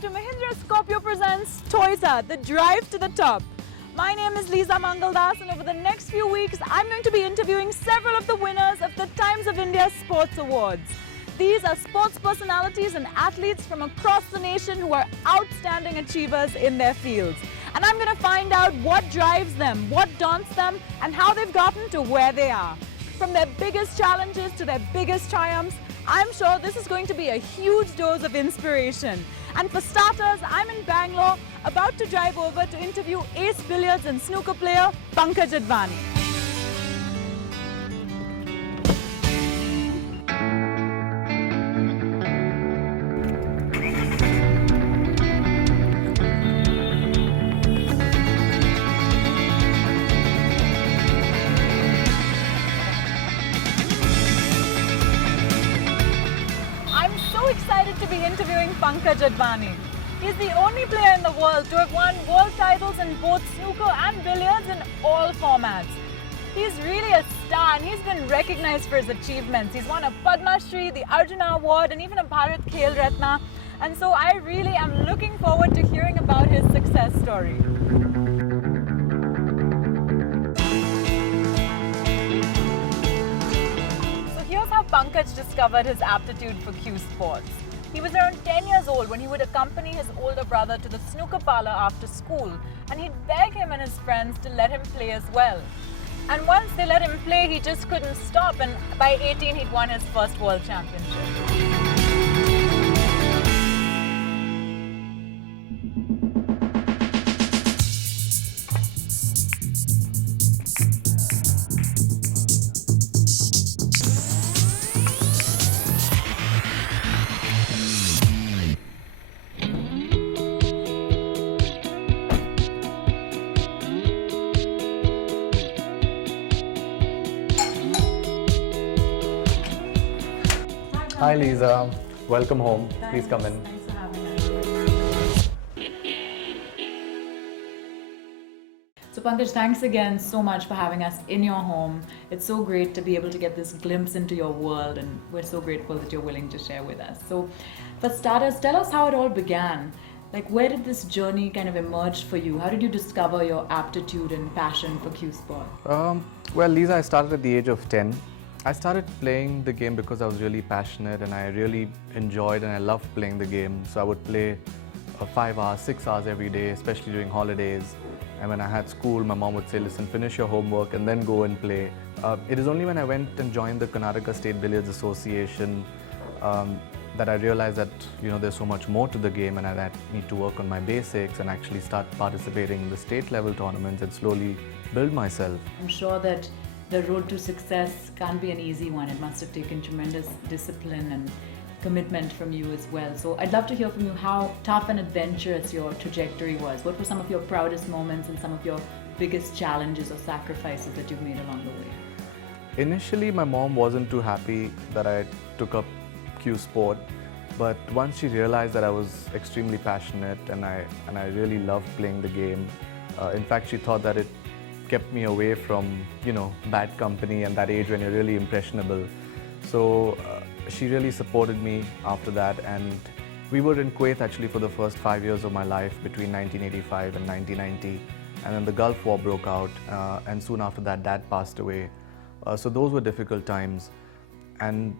To Mahindra Scorpio presents TOISA, the drive to the top. My name is Lisa Mangaldas, and over the next few weeks, I'm going to be interviewing several of the winners of the Times of India Sports Awards. These are sports personalities and athletes from across the nation who are outstanding achievers in their fields. And I'm going to find out what drives them, what daunts them, and how they've gotten to where they are. From their biggest challenges to their biggest triumphs, I'm sure this is going to be a huge dose of inspiration. And for starters, I'm in Bangalore, about to drive over to interview ace billiards and snooker player Pankaj Advani. Excited to be interviewing Pankaj Advani. He's the only player in the world to have won world titles in both snooker and billiards in all formats. He's really a star and he's been recognized for his achievements. He's won a Padma Shri, the Arjuna Award and even a Bharat Khel Ratna. And so I really am looking forward to hearing about his success story. Here's how Pankaj discovered his aptitude for cue sports. He was around 10 years old when he would accompany his older brother to the snooker parlor after school, and he'd beg him and his friends to let him play as well. And once they let him play, he just couldn't stop, and by 18 he'd won his first world championship. Hi Lisa, welcome home. Please come in. Thanks for having us. So Pankaj, thanks again so much for having us in your home. It's so great to be able to get this glimpse into your world, and we're so grateful that you're willing to share with us. So for starters, tell us how it all began. Like, where did this journey kind of emerge for you? How did you discover your aptitude and passion for cue sport? Well, Lisa, I started at the age of 10. I started playing the game because I was really passionate and I really enjoyed and I loved playing the game. So I would play 5 hours, 6 hours every day, especially during holidays. And when I had school, my mom would say, listen, finish your homework and then go and play. It is only when I went and joined the Karnataka State Billiards Association that I realized that there's so much more to the game and I need to work on my basics and actually start participating in the state level tournaments and slowly build myself. I'm sure that the road to success can't be an easy one. It must have taken tremendous discipline and commitment from you as well. So I'd love to hear from you how tough and adventurous your trajectory was. What were some of your proudest moments and some of your biggest challenges or sacrifices that you've made along the way? Initially, my mom wasn't too happy that I took up cue sport, but once she realized that I was extremely passionate and I really loved playing the game, in fact, she thought that it kept me away from, bad company and that age when you're really impressionable. So she really supported me after that, and we were in Kuwait actually for the first 5 years of my life between 1985 and 1990, and then the Gulf War broke out, and soon after that Dad passed away. So those were difficult times. And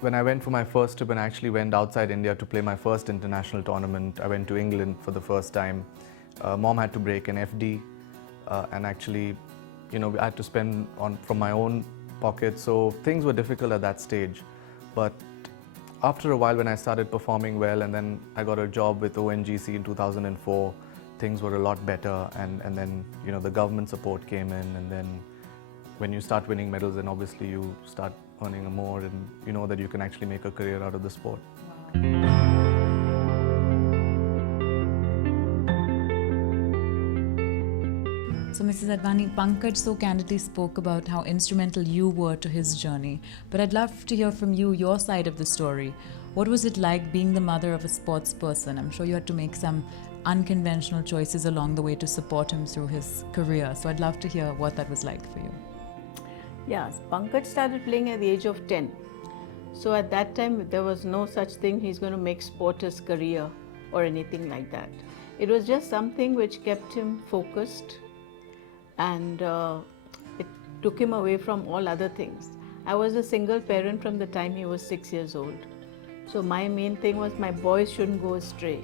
when I went for my first trip and I actually went outside India to play my first international tournament, I went to England for the first time. Mom had to break an FD. And actually, I had to spend from my own pocket, so things were difficult at that stage. But after a while, when I started performing well, and then I got a job with ONGC in 2004, things were a lot better, and then the government support came in, and then when you start winning medals, then obviously you start earning more, and you know that you can actually make a career out of the sport. So Mrs. Advani, Pankaj so candidly spoke about how instrumental you were to his journey, but I'd love to hear from you, your side of the story. What was it like being the mother of a sports person? I'm sure you had to make some unconventional choices along the way to support him through his career. So I'd love to hear what that was like for you. Yes, Pankaj started playing at the age of 10. So at that time, there was no such thing he's going to make sport his career or anything like that. It was just something which kept him focused, and it took him away from all other things. I was a single parent from the time he was 6 years old. So my main thing was my boys shouldn't go astray.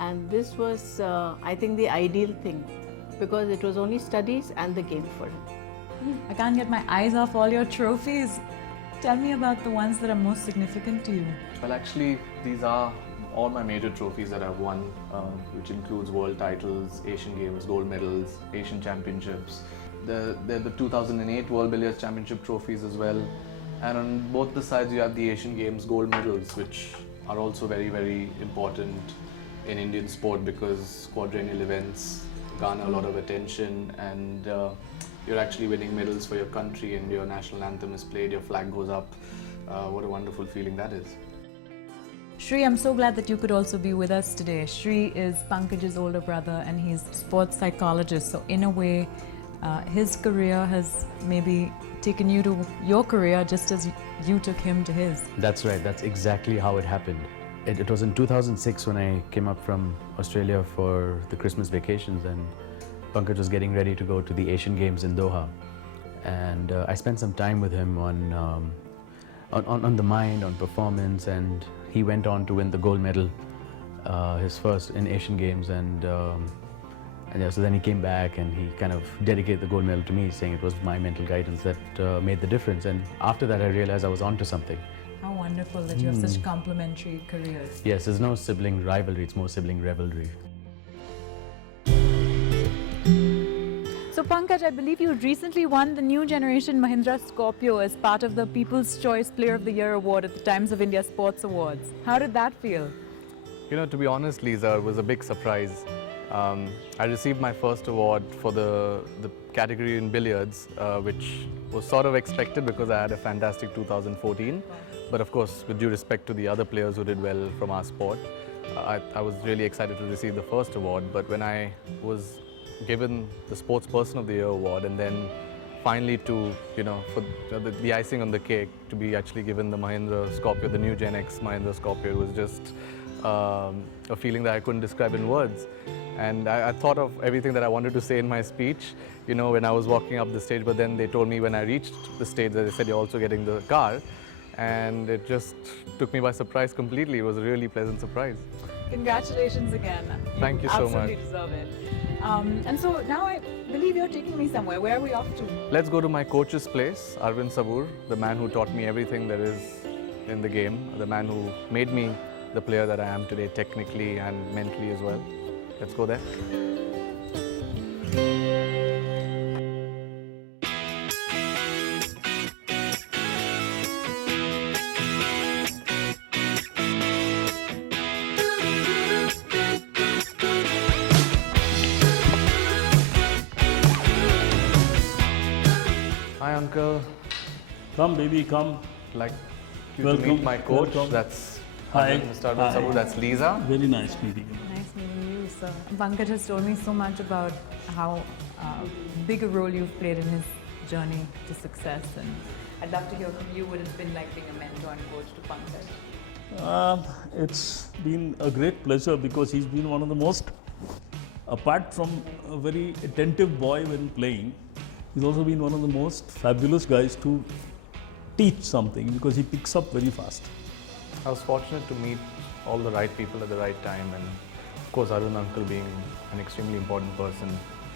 And this was, I think, the ideal thing, because it was only studies and the game for him. I can't get my eyes off all your trophies. Tell me about the ones that are most significant to you. Well, actually, these are all my major trophies that I've won, which includes world titles, Asian Games, gold medals, Asian Championships. They're the 2008 World Billiards Championship trophies as well. And on both the sides, you have the Asian Games gold medals, which are also very, very important in Indian sport, because quadrennial events garner a lot of attention, and you're actually winning medals for your country, and your national anthem is played, your flag goes up. What a wonderful feeling that is. Shri, I'm so glad that you could also be with us today. Shri is Pankaj's older brother, and he's a sports psychologist. So in a way, his career has maybe taken you to your career just as you took him to his. That's right. That's exactly how it happened. It was in 2006 when I came up from Australia for the Christmas vacations, and Pankaj was getting ready to go to the Asian Games in Doha. And I spent some time with him on the mind, on performance, and he went on to win the gold medal, his first in Asian Games, and yeah, so then he came back and he kind of dedicated the gold medal to me, saying it was my mental guidance that made the difference. And after that, I realized I was onto something. How wonderful that you have such complementary careers. Yes, there's no sibling rivalry, it's more sibling revelry. So Pankaj, I believe you recently won the new generation Mahindra Scorpio as part of the People's Choice Player of the Year award at the Times of India Sports Awards. How did that feel? To be honest, Lisa, it was a big surprise. I received my first award for the category in billiards, which was sort of expected because I had a fantastic 2014. But of course, with due respect to the other players who did well from our sport, I was really excited to receive the first award. But when I was given the Sports Person of the Year award, and then finally to, for the icing on the cake, to be actually given the Mahindra Scorpio, the new Gen X Mahindra Scorpio, was just a feeling that I couldn't describe in words. And I thought of everything that I wanted to say in my speech, when I was walking up the stage, but then they told me when I reached the stage that they said, you're also getting the car. And it just took me by surprise completely. It was a really pleasant surprise. Congratulations again. Thank you so much. Absolutely deserve it. And so now I believe you're taking me somewhere. Where are we off to? Let's go to my coach's place, Arvind Sabur, the man who taught me everything there is in the game, the man who made me the player that I am today, technically and mentally as well. Let's go there. Hi, Uncle. Come, baby, come. Like you Welcome. to meet my coach. Welcome. That's Hi. Mr. Arvind Sabur. That's Lisa. Very nice meeting you. Nice meeting you, sir. Pankaj has told me so much about how big a role you've played in his journey to success, and I'd love to hear from you what it's been like being a mentor and coach to Pankaj. It's been a great pleasure because he's been one of the most, apart from a very attentive boy when playing, he's also been one of the most fabulous guys to teach something because he picks up very fast. I was fortunate to meet all the right people at the right time, and of course Arun Uncle being an extremely important person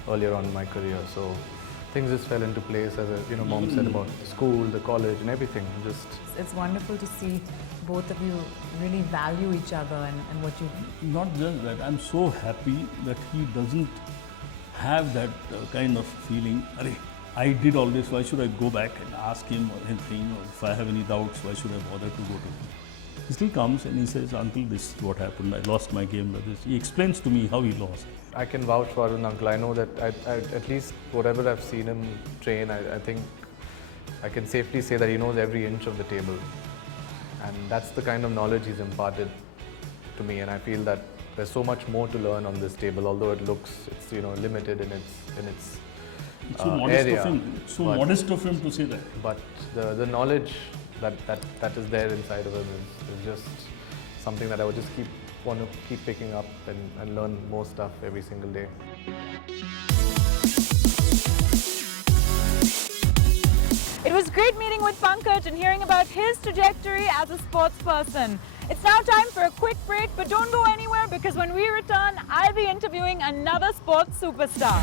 earlier on in my career. So things just fell into place, as Mom said about school, the college, and everything. Just It's wonderful to see both of you really value each other and what you. Not just that, I'm so happy that he doesn't have that kind of feeling, "Arey, I did all this, why should I go back and ask him or anything, or if I have any doubts, why should I bother to go to him?" He still comes and he says, "Uncle, this is what happened, I lost my game like this." He explains to me how he lost. I can vouch for Arun uncle. I know that at least whatever I've seen him train, I think I can safely say that he knows every inch of the table. And that's the kind of knowledge he's imparted to me, and I feel that there's so much more to learn on this table, although it looks limited in its It's so modest area. of him. It's so modest of him to say that. But the knowledge that is there inside of him is just something that I would just want to keep picking up and learn more stuff every single day. It was great meeting with Pankaj and hearing about his trajectory as a sports person. It's now time for a quick break, but don't go anywhere because when we return, I'll be interviewing another sports superstar.